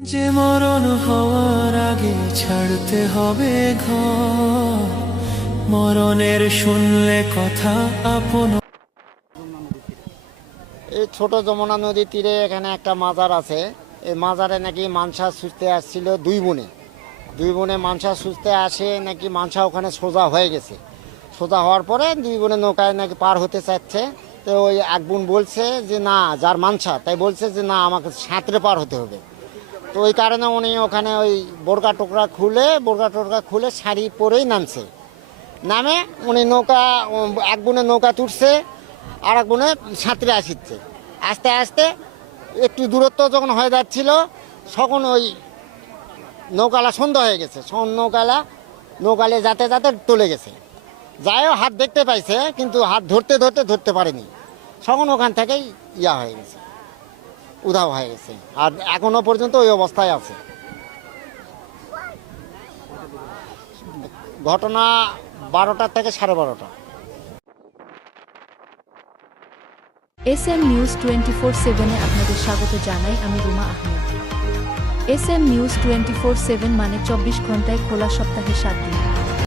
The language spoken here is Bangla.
যে মরণ হওয়ার আগে ছাড়তে হবে ঘর, মরণের শুনলে কথা আপন। এই ছোট যমুনা নদীর তীরে এখানে একটা মাজার আছে। এই মাজারে নাকি মানসা সুস্থে আসছিল দুই বোনে মানসা সুস্থে আসে নাকি মানসা ওখানে সোজা হয়ে গেছে। সোজা হওয়ার পরে দুই বোনে নৌকায় নাকি পার হতে চাচ্ছে। তো ওই এক বোন বলছে যে না, যার মানসা তাই বলছে যে না, আমাকে সাঁতরে পার হতে হবে। তো ওই কারণে উনি ওখানে ওই বোরকা টোকরা খুলে শাড়ি পরেই নামছে। নামে উনি এক বোনে নৌকা তুলছে, আর এক বোনে সাঁতরে আসছে। আস্তে আস্তে একটু দূরত্ব যখন হয়ে যাচ্ছিল, তখন ওই নৌকালা সন্ধ্যা হয়ে গেছে। নৌকালে যাতে চলে গেছে। যাইও হাত দেখতে পাইছে, কিন্তু হাত ধরতে পারেনি। তখন ওখান থেকেই হয়ে গেছে, উধাও হয়ে গেছে। আর এখনো পর্যন্ত ওই অবস্থায় আছে। ঘটনা 12টা থেকে 12:30। এসএম নিউজ 24/7-এ আপনাদের স্বাগত জানাই আমি রুমা আহমেদ। এসএম নিউজ 24/7 মানে 24 ঘন্টায় খোলা, সপ্তাহে 7 দিন।